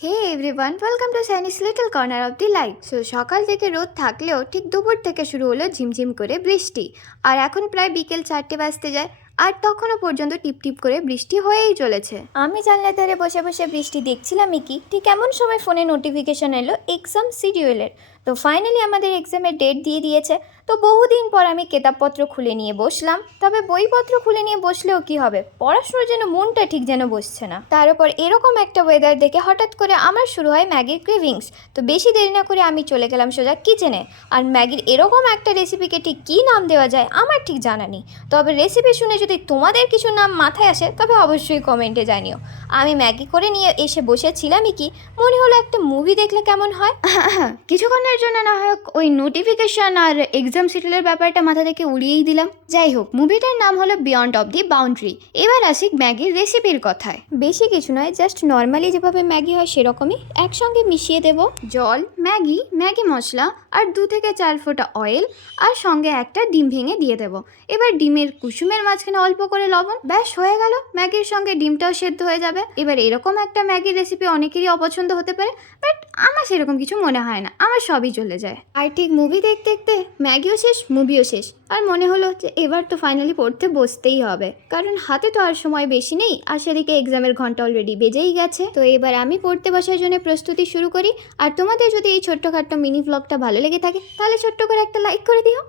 Hey everyone, welcome to Saini's little corner of the life. So সকাল থেকে রোদ থাকলেও ঠিক দুপুর থেকে শুরু হলো ঝিমঝিম করে বৃষ্টি। আর এখন প্রায় বিকেল 4টে বাজতে যায়, আর তখনও পর্যন্ত টিপটিপ করে বৃষ্টি হয়েই চলেছে। আমি জানলার ধারে বসে বসে বৃষ্টি দেখছিলামই কি ঠিক এমন সময় ফোনে নোটিফিকেশন এলো এক্সাম শিডিউলের। তো ফাইনালি আমাদের এক্সামের ডেট দিয়ে দিয়েছে। তো বহুদিন পর আমি কেতাবপত্র খুলে নিয়ে বসলাম। তবে বইপত্র খুলে নিয়ে বসলেও কি হবে, পড়াশোনার যেন মনটা ঠিক যেন বসছে না। তার উপর এরকম একটা ওয়েদার দেখে হঠাৎ করে আমার শুরু হয় ম্যাগির ক্রেভিংস। তো বেশি দেরি না করে আমি চলে গেলাম সোজা কিচেনে। আর ম্যাগির এরকম একটা রেসিপিকে ঠিক কী নাম দেওয়া যায় আমার ঠিক জানা নেই। তবে রেসিপি শুনে যদি তোমাদের কিছু নাম মাথায় আসে তবে অবশ্যই কমেন্টে জানিও। আমি ম্যাগি করে নিয়ে এসে বসেছিলামই কি, মনে হলো একটা মুভি দেখলে কেমন হয়। কিছুক্ষণের জন্য না হয় ওই নোটিফিকেশন আর এক্সাম শিডিউলের ব্যাপারটা মাথা থেকে উড়িয়েই দিলাম। যাই হোক, মুভিটার নাম হলো বিয়ন্ড অফ দি বাউন্ডারি। এবার আসি ম্যাগির রেসিপির কথায়। বেশি কিছু নয়, জাস্ট নর্মালি যেভাবে ম্যাগি হয় সেরকমই একসঙ্গে মিশিয়ে দেব জল, ম্যাগি, ম্যাগি মশলা আর 2 থেকে 4 ফোঁটা অয়েল, আর সঙ্গে একটা ডিম ভেঙে দিয়ে দেবো। এবার ডিমের কুসুমের মাঝখানে অল্প করে লবণ, ব্যাস হয়ে গেল। ম্যাগির সঙ্গে ডিমটাও সেদ্ধ হয়ে যাবে। এবার এরকম একটা ম্যাগির রেসিপি অনেকেরই অপছন্দ হতে পারে, বাট আমার সেরকম কিছু মনে হয় না, আমার সবই চলে যায়। আর ঠিক মুভি দেখতে দেখতে ম্যাগিও শেষ, মুভিও শেষ। আর মনে হলো যে এবার তো ফাইনালি পড়তে বসতেই হবে, কারণ হাতে তো আর সময় বেশি নেই, আর সেদিকে এক্সামের ঘন্টা অলরেডি বেজেই গেছে। তো এবার আমি পড়তে বসার জন্য প্রস্তুতি শুরু করি। আর তোমাদের যদি এই ছোট্টখাট্ট মিনি ব্লগটা ভালো লেগে থাকে তাহলে ছোট্ট করে একটা লাইক করে দিও।